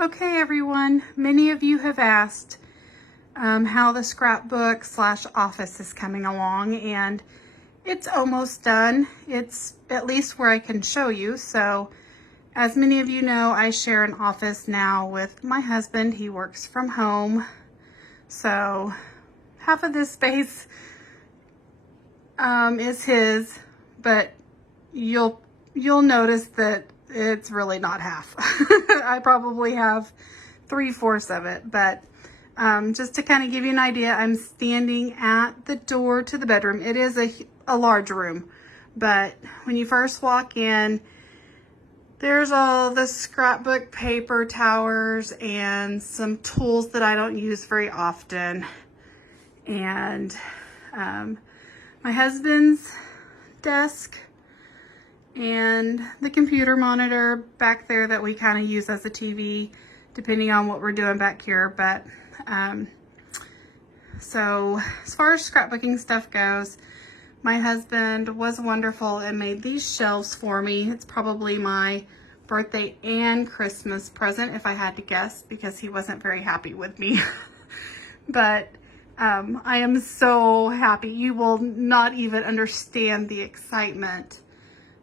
Okay, everyone, many of you have asked how the scrapbook / office is coming along, and it's almost done. It's at least where I can show you. So as many of you know, I share an office now with my husband. He works from home. So half of this space is his, but you'll notice that it's really not half. I probably have 3/4 of it, but just to kind of give you an idea, I'm standing at the door to the bedroom. It is a large room, but when you first walk in, there's all the scrapbook paper towers and some tools that I don't use very often. And my husband's desk and the computer monitor back there that we kind of use as a TV, depending on what we're doing back here. But so as far as scrapbooking stuff goes, my husband was wonderful and made these shelves for me. It's probably my birthday and Christmas present, if I had to guess, because he wasn't very happy with me. But I am so happy. You will not even understand the excitement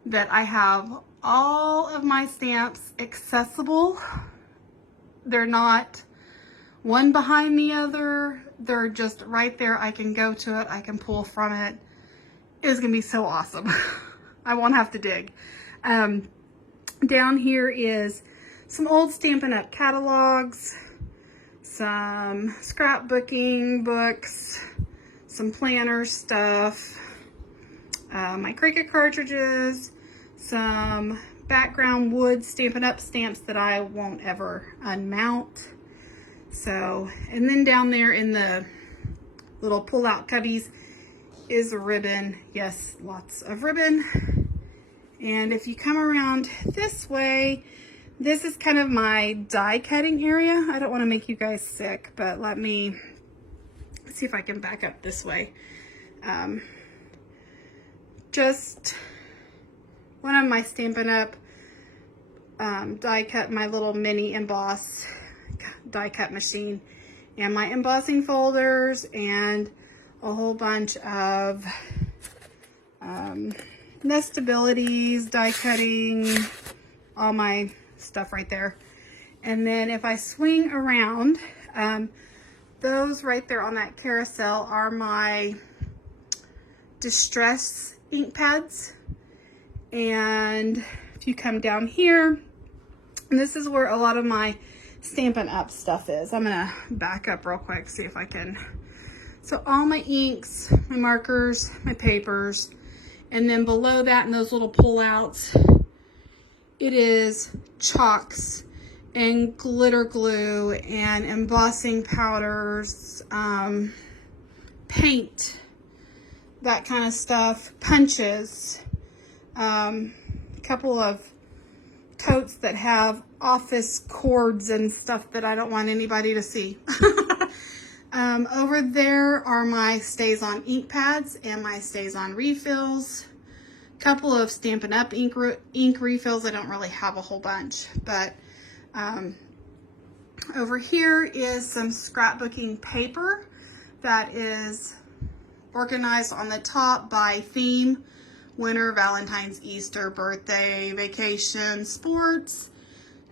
that I have all of my stamps accessible. They're not one behind the other. They're just right there. I can go to it. I can pull from it. It's gonna be so awesome. I won't have to dig. Down here is some old Stampin' Up! Catalogs, some scrapbooking books, some planner stuff, my Cricut cartridges, some background wood Stampin' Up! Stamps that I won't ever unmount. So, and then down there in the little pull-out cubbies is ribbon. Yes, lots of ribbon. And if you come around this way, this is kind of my die cutting area. I don't want to make you guys sick, but let me see if I can back up this way. Just one of my Stampin' Up! Die cut, my little mini emboss die cut machine, and my embossing folders, and a whole bunch of nestabilities, die cutting, all my stuff right there. And then if I swing around, those right there on that carousel are my distress ink pads. And if you come down here, and this is where a lot of my Stampin' Up! Stuff is. I'm gonna back up real quick, see if I can. So all my inks, my markers, my papers, and then below that in those little pull-outs, it is chalks and glitter glue and embossing powders, paint, that kind of stuff, punches, a couple of totes that have office cords and stuff that I don't want anybody to see. Over there are my Stays On ink pads and my Stays On refills. A couple of Stampin' Up! ink refills. I don't really have a whole bunch, but over here is some scrapbooking paper that is organized on the top by theme: winter, Valentine's, Easter, birthday, vacation, sports,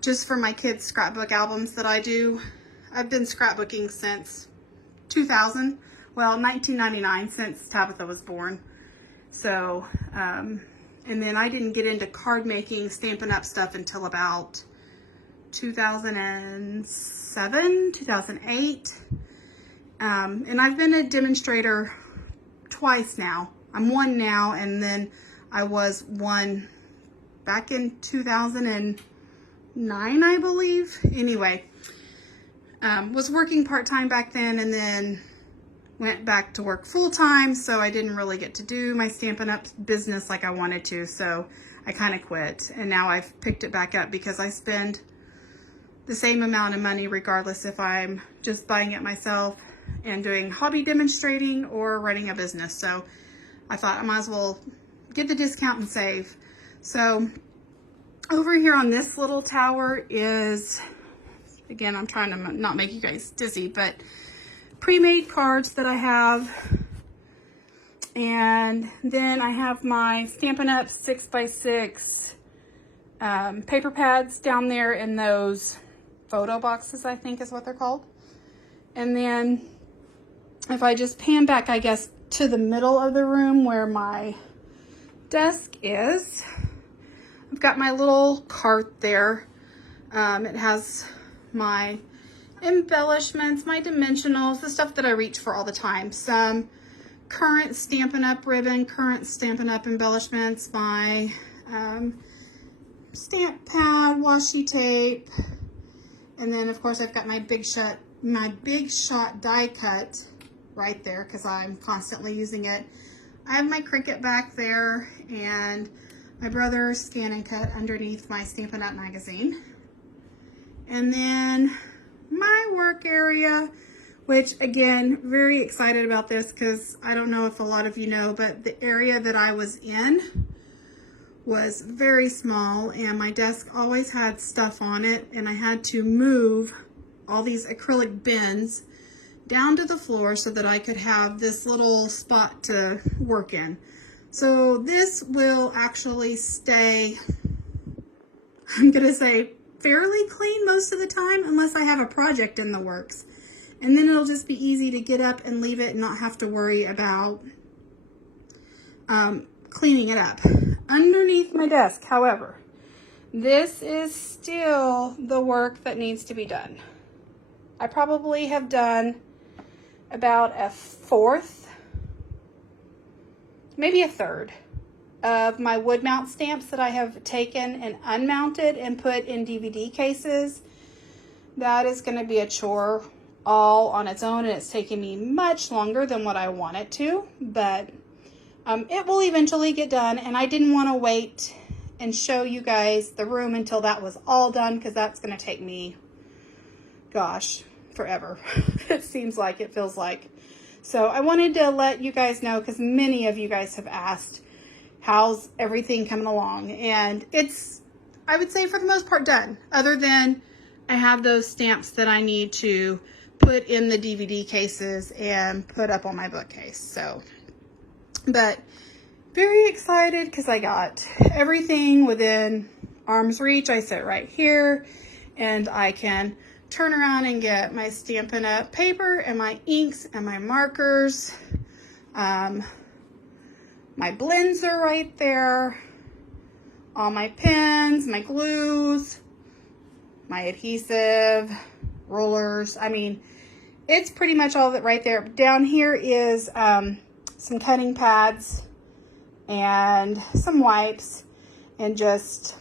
just for my kids' scrapbook albums that I do. I've been scrapbooking since 2000, well, 1999, since Tabitha was born. So, and then I didn't get into card making, Stampin' Up! Stuff until about 2007, 2008. And I've been a demonstrator twice now. I'm one now, and then I was one back in 2009, I believe. Anyway, was working part-time back then, and then went back to work full-time, so I didn't really get to do my Stampin' Up! Business like I wanted to, so I kind of quit. And now I've picked it back up because I spend the same amount of money regardless if I'm just buying it myself and doing hobby demonstrating or running a business. So I thought I might as well get the discount and save. So over here on this little tower is Again, I'm trying to not make you guys dizzy, but pre-made cards that I have. And then I have my Stampin' Up! 6x6 paper pads down there in those photo boxes, I think is what they're called. And then if I just pan back, I guess, to the middle of the room where my desk is, I've got my little cart there. It has my embellishments, my dimensionals, the stuff that I reach for all the time. Some current Stampin' Up! Ribbon, current Stampin' Up! Embellishments, my stamp pad, washi tape, and then of course I've got my Big Shot die cut right there because I'm constantly using it. I have my Cricut back there and my brother's Scan and Cut underneath my Stampin' Up! Magazine. And then my work area, which again, very excited about this because I don't know if a lot of you know, but the area that I was in was very small and my desk always had stuff on it, and I had to move all these acrylic bins down to the floor so that I could have this little spot to work in. So this will actually stay, I'm gonna say, fairly clean most of the time unless I have a project in the works. And then it'll just be easy to get up and leave it and not have to worry about cleaning it up. Underneath my desk, however, this is still the work that needs to be done. I probably have done about a fourth, maybe a third of my wood mount stamps that I have taken and unmounted and put in DVD cases. That is going to be a chore all on its own, and it's taking me much longer than what I want it to, but it will eventually get done. And I didn't want to wait and show you guys the room until that was all done, because that's going to take me, gosh, forever. It seems like, it feels like. So I wanted to let you guys know, because many of you guys have asked, how's everything coming along? And it's, I would say for the most part, done, other than I have those stamps that I need to put in the DVD cases and put up on my bookcase. So, but very excited because I got everything within arm's reach. I sit right here and I can turn around and get my Stampin' Up! Paper and my inks and my markers. My blends are right there. All my pens, my glues, my adhesive, rollers. I mean, it's pretty much all of it right there. Down here is some cutting pads and some wipes and just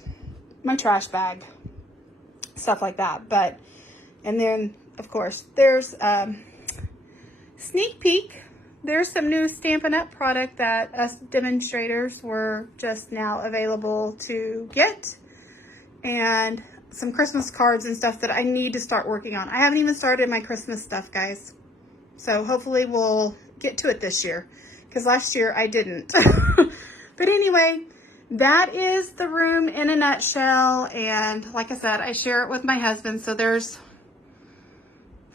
my trash bag, stuff like that. But, and then of course there's sneak peek. There's some new Stampin' Up! Product that us demonstrators were just now available to get, and some Christmas cards and stuff that I need to start working on. I haven't even started my Christmas stuff, guys. So hopefully we'll get to it this year, because last year I didn't. But anyway, that is the room in a nutshell. And like I said, I share it with my husband. So there's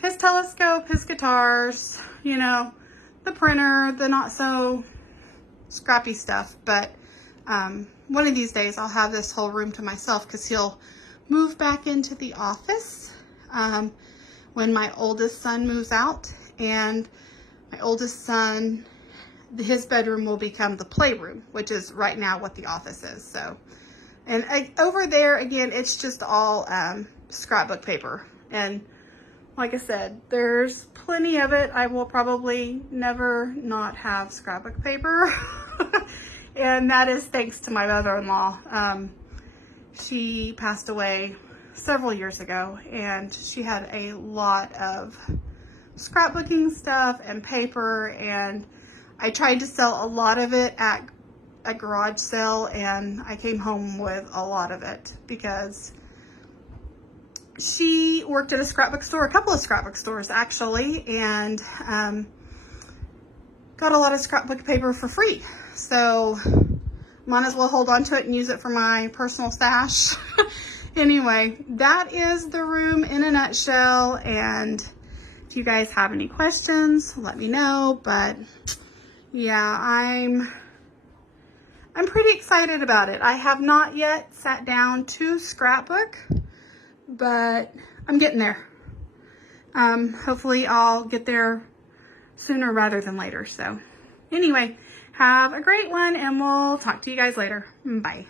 his telescope, his guitars, you know, the printer, the not so scrappy stuff. But one of these days I'll have this whole room to myself, because he'll move back into the office when my oldest son moves out. And my oldest son, his bedroom will become the playroom, which is right now what the office is. So, and over there again, it's just all scrapbook paper. And like I said, there's plenty of it. I will probably never not have scrapbook paper. And that is thanks to my mother-in-law. She passed away several years ago, and she had a lot of scrapbooking stuff and paper, and I tried to sell a lot of it at a garage sale, and I came home with a lot of it because she worked at a scrapbook store, a couple of scrapbook stores actually, and got a lot of scrapbook paper for free. So might as well hold on to it and use it for my personal stash. Anyway, that is the room in a nutshell. And if you guys have any questions, let me know. But yeah, I'm pretty excited about it. I have not yet sat down to scrapbook, but I'm getting there. Hopefully I'll get there sooner rather than later. So anyway, have a great one and we'll talk to you guys later. Bye.